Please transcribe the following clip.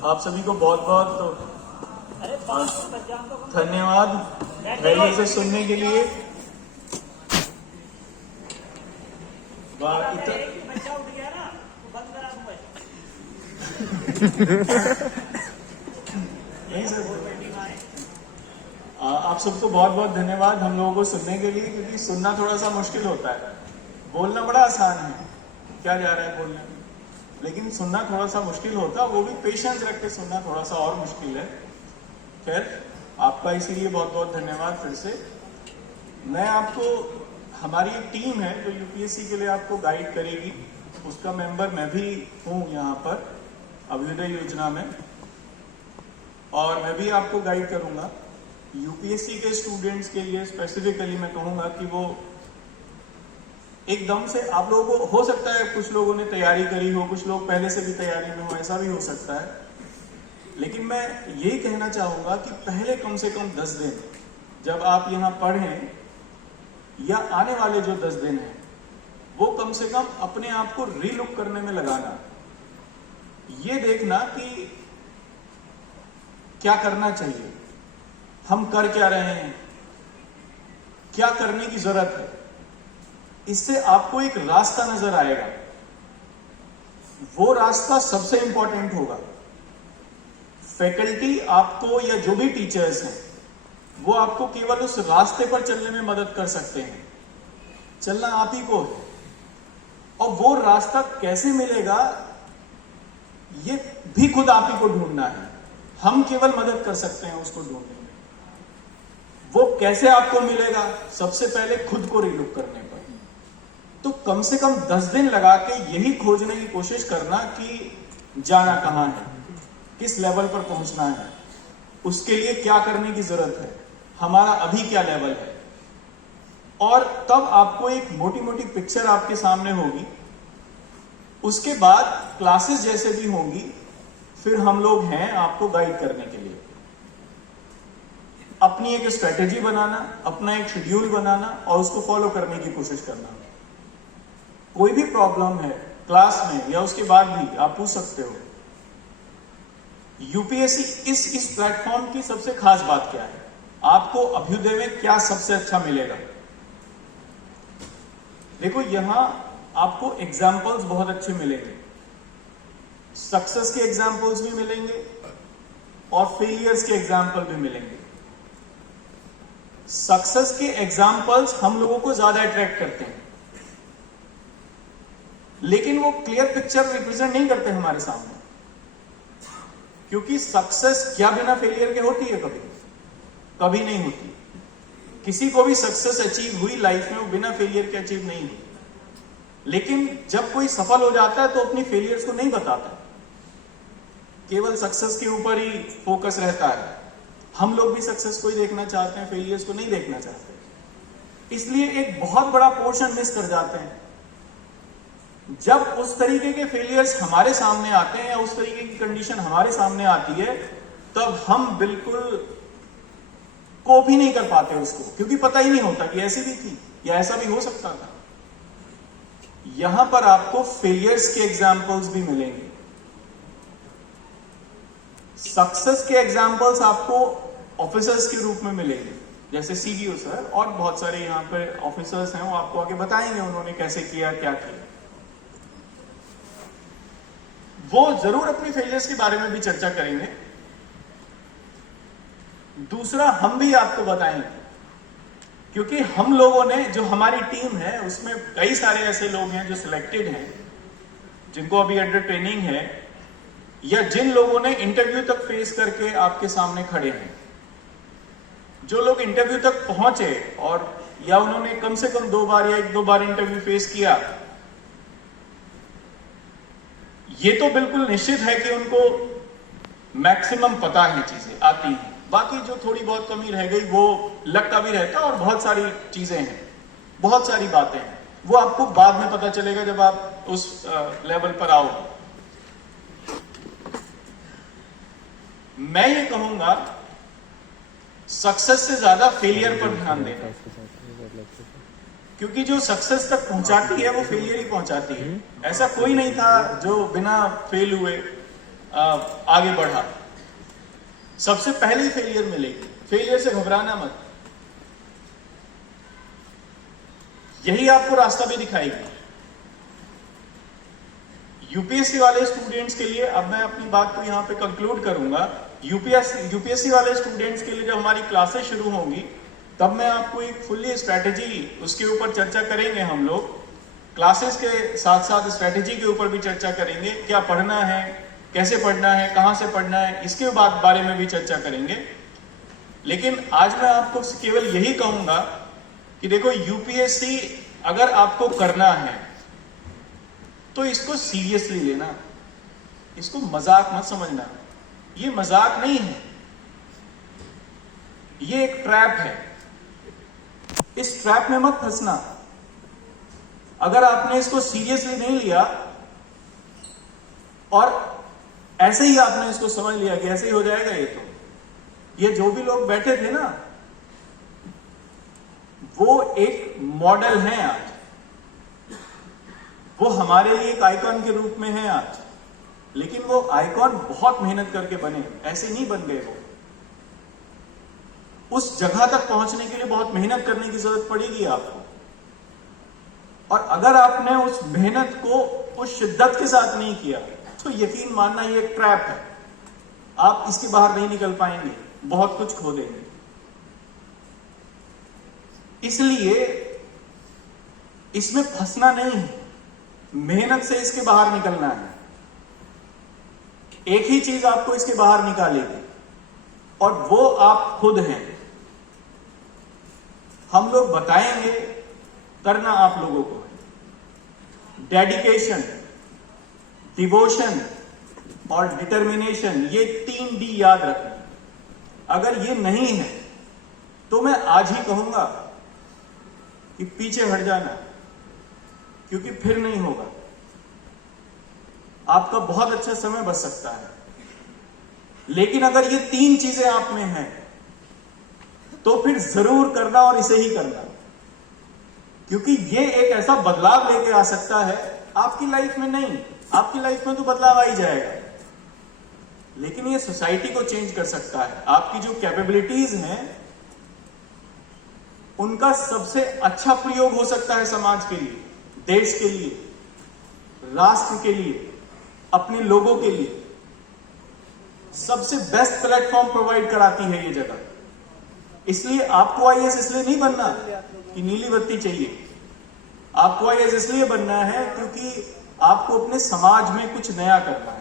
आप सभी को बहुत बहुत धन्यवाद धैर्य से सुनने के लिए। आप सबको बहुत बहुत धन्यवाद हम लोगों को सुनने के लिए, क्योंकि सुनना थोड़ा सा मुश्किल होता है। बोलना बड़ा आसान है, क्या जा रहा है बोलने में, लेकिन सुनना थोड़ा सा मुश्किल होता है, वो भी पेशेंस रख के सुनना थोड़ा सा और मुश्किल है। खैर, आपका इसीलिए बहुत बहुत धन्यवाद फिर से। मैं आपको, हमारी एक टीम है जो यूपीएससी के लिए आपको गाइड करेगी, उसका मेंबर मैं भी हूँ यहाँ पर अभ्युदय योजना में, और मैं भी आपको गाइड करूँगा। यूपीएससी के स्टूडेंट्स के लिए स्पेसिफिकली मैं कहूँगा कि वो एकदम से, आप लोगों को हो सकता है कुछ लोगों ने तैयारी करी हो, कुछ लोग पहले से भी तैयारी में हो, ऐसा भी हो सकता है, लेकिन मैं यही कहना चाहूँगा कि पहले कम से कम 10 दिन जब आप यहाँ पढ़ें, या आने वाले जो 10 दिन हैं, वो कम से कम अपने आप को रीलुक करने में लगाना, ये देखना कि क्या करना चाहिए, हम कर क्या रहे हैं, क्या करने की जरूरत है। इससे आपको एक रास्ता नजर आएगा, वो रास्ता सबसे इंपॉर्टेंट होगा। फैकल्टी आपको या जो भी टीचर्स हैं, वो आपको केवल उस रास्ते पर चलने में मदद कर सकते हैं, चलना आप ही को है। और वो रास्ता कैसे मिलेगा, ये भी खुद आप ही को ढूंढना है, हम केवल मदद कर सकते हैं उसको ढूंढने में। वो कैसे आपको मिलेगा, सबसे पहले खुद को रिलुक करने पर। तो कम से कम 10 दिन लगा के यही खोजने की कोशिश करना कि जाना कहां है, किस लेवल पर पहुंचना है, उसके लिए क्या करने की जरूरत है, हमारा अभी क्या लेवल है। और तब आपको एक मोटी मोटी पिक्चर आपके सामने होगी। उसके बाद क्लासेस जैसे भी होंगी, फिर हम लोग हैं आपको गाइड करने के लिए। अपनी एक स्ट्रेटेजी बनाना, अपना एक शेड्यूल बनाना और उसको फॉलो करने की कोशिश करना। कोई भी प्रॉब्लम है क्लास में या उसके बाद भी आप पूछ सकते हो। यूपीएससी इस प्लेटफॉर्म की सबसे खास बात क्या है, आपको अभ्युदय में क्या सबसे अच्छा मिलेगा। देखो, यहां आपको एग्जाम्पल्स बहुत अच्छे मिलेंगे, सक्सेस के एग्जाम्पल्स भी मिलेंगे और फेलियर्स के एग्जाम्पल भी मिलेंगे। सक्सेस के एग्जाम्पल्स हम लोगों को ज्यादा अट्रैक्ट करते हैं, लेकिन वो क्लियर पिक्चर रिप्रेजेंट नहीं करते हमारे सामने, क्योंकि सक्सेस क्या बिना फेलियर के होती है, कभी नहीं होती। किसी को भी सक्सेस अचीव हुई लाइफ में, वो बिना फेलियर के अचीव नहीं हुई। लेकिन जब कोई सफल हो जाता है तो अपनी फेलियर्स को नहीं बताता, केवल सक्सेस के ऊपर ही फोकस रहता है। हम लोग भी सक्सेस को ही देखना चाहते हैं, फेलियर्स को नहीं देखना चाहते, इसलिए एक बहुत बड़ा पोर्शन मिस कर जाते हैं। जब उस तरीके के फेलियर्स हमारे सामने आते हैं या उस तरीके की कंडीशन हमारे सामने आती है, तब हम बिल्कुल को भी नहीं कर पाते उसको, क्योंकि पता ही नहीं होता कि ऐसी भी थी या ऐसा भी हो सकता था। यहां पर आपको फेलियर्स के एग्जाम्पल्स भी मिलेंगे, सक्सेस के एग्जाम्पल्स आपको ऑफिसर्स के रूप में मिलेंगे, जैसे सीडीओ सर और बहुत सारे यहाँ पे ऑफिसर्स हैं, वो आपको आगे बताएंगे उन्होंने कैसे किया, क्या किया। वो जरूर अपनी फेलियर्स के बारे में भी चर्चा करेंगे। दूसरा, हम भी आपको बताएंगे, क्योंकि हम लोगों ने, जो हमारी टीम है उसमें कई सारे ऐसे लोग हैं जो सिलेक्टेड हैं, जिनको अभी अंडर ट्रेनिंग है, या जिन लोगों ने इंटरव्यू तक फेस करके आपके सामने खड़े हैं। जो लोग इंटरव्यू तक पहुंचे और या उन्होंने कम से कम 2 बार या 1-2 बार इंटरव्यू फेस किया, ये तो बिल्कुल निश्चित है कि उनको मैक्सिमम पता है, चीजें आती हैं। बाकी जो थोड़ी बहुत कमी रह गई वो लगता भी रहता है, और बहुत सारी चीजें हैं, बहुत सारी बातें हैं, वो आपको बाद में पता चलेगा जब आप उस लेवल पर आओगे। मैं ये कहूंगा, सक्सेस से ज्यादा फेलियर पर ध्यान देना, क्योंकि जो सक्सेस तक पहुंचाती है वो फेलियर ही पहुंचाती है। ऐसा कोई नहीं था जो बिना फेल हुए आगे बढ़ा। सबसे पहले फेलियर मिलेगी, फेलियर से घबराना मत, यही आपको रास्ता भी दिखाएगी। यूपीएससी वाले स्टूडेंट्स के लिए, अब मैं अपनी बात को यहां पे कंक्लूड करूंगा। यूपीएससी वाले स्टूडेंट्स के लिए जब हमारी क्लासेस शुरू होंगी तब मैं आपको एक फुल्ली स्ट्रैटेजी, उसके ऊपर चर्चा करेंगे हम लोग। क्लासेस के साथ साथ स्ट्रैटेजी के ऊपर भी चर्चा करेंगे, क्या पढ़ना है, कैसे पढ़ना है, कहां से पढ़ना है, इसके बारे में भी चर्चा करेंगे। लेकिन आज मैं आपको केवल यही कहूंगा कि देखो, यूपीएससी अगर आपको करना है तो इसको सीरियसली लेना, इसको मजाक मत समझना। ये मजाक नहीं है, ये एक ट्रैप है। इस ट्रैप में मत फंसना। अगर आपने इसको सीरियसली नहीं लिया और ऐसे ही आपने इसको समझ लिया कि ऐसे ही हो जाएगा, ये जो भी लोग बैठे थे ना, वो एक मॉडल हैं आज, वो हमारे लिए एक आइकॉन के रूप में है आज। लेकिन वो आइकॉन बहुत मेहनत करके बने, ऐसे नहीं बन गए। वो उस जगह तक पहुंचने के लिए बहुत मेहनत करने की जरूरत पड़ेगी आपको। और अगर आपने उस मेहनत को उस शिद्दत के साथ नहीं किया तो यकीन मानना ये एक ट्रैप है, आप इसके बाहर नहीं निकल पाएंगे, बहुत कुछ खो देंगे। इसलिए इसमें फंसना नहीं है, मेहनत से इसके बाहर निकलना है। एक ही चीज आपको इसके बाहर निकालेगी और वो आप खुद हैं। हम लोग बताएंगे, करना आप लोगों को है। डेडिकेशन, डिवोशन और डिटर्मिनेशन, ये 3 D याद रखना। अगर ये नहीं है तो मैं आज ही कहूंगा कि पीछे हट जाना, क्योंकि फिर नहीं होगा। आपका बहुत अच्छा समय बच सकता है। लेकिन अगर ये 3 चीजें आप में हैं तो फिर जरूर करना और इसे ही करना, क्योंकि ये एक ऐसा बदलाव लेके आ सकता है आपकी लाइफ में। नहीं, आपकी लाइफ में तो बदलाव आ ही जाएगा, लेकिन ये सोसाइटी को चेंज कर सकता है। आपकी जो कैपेबिलिटीज हैं उनका सबसे अच्छा प्रयोग हो सकता है समाज के लिए, देश के लिए, राष्ट्र के लिए, अपने लोगों के लिए। सबसे बेस्ट प्लेटफॉर्म प्रोवाइड कराती है ये जगह। इसलिए आपको आईएएस इसलिए नहीं बनना कि नीली बत्ती चाहिए, आपको आईएएस इसलिए बनना है क्योंकि आपको अपने समाज में कुछ नया करना है।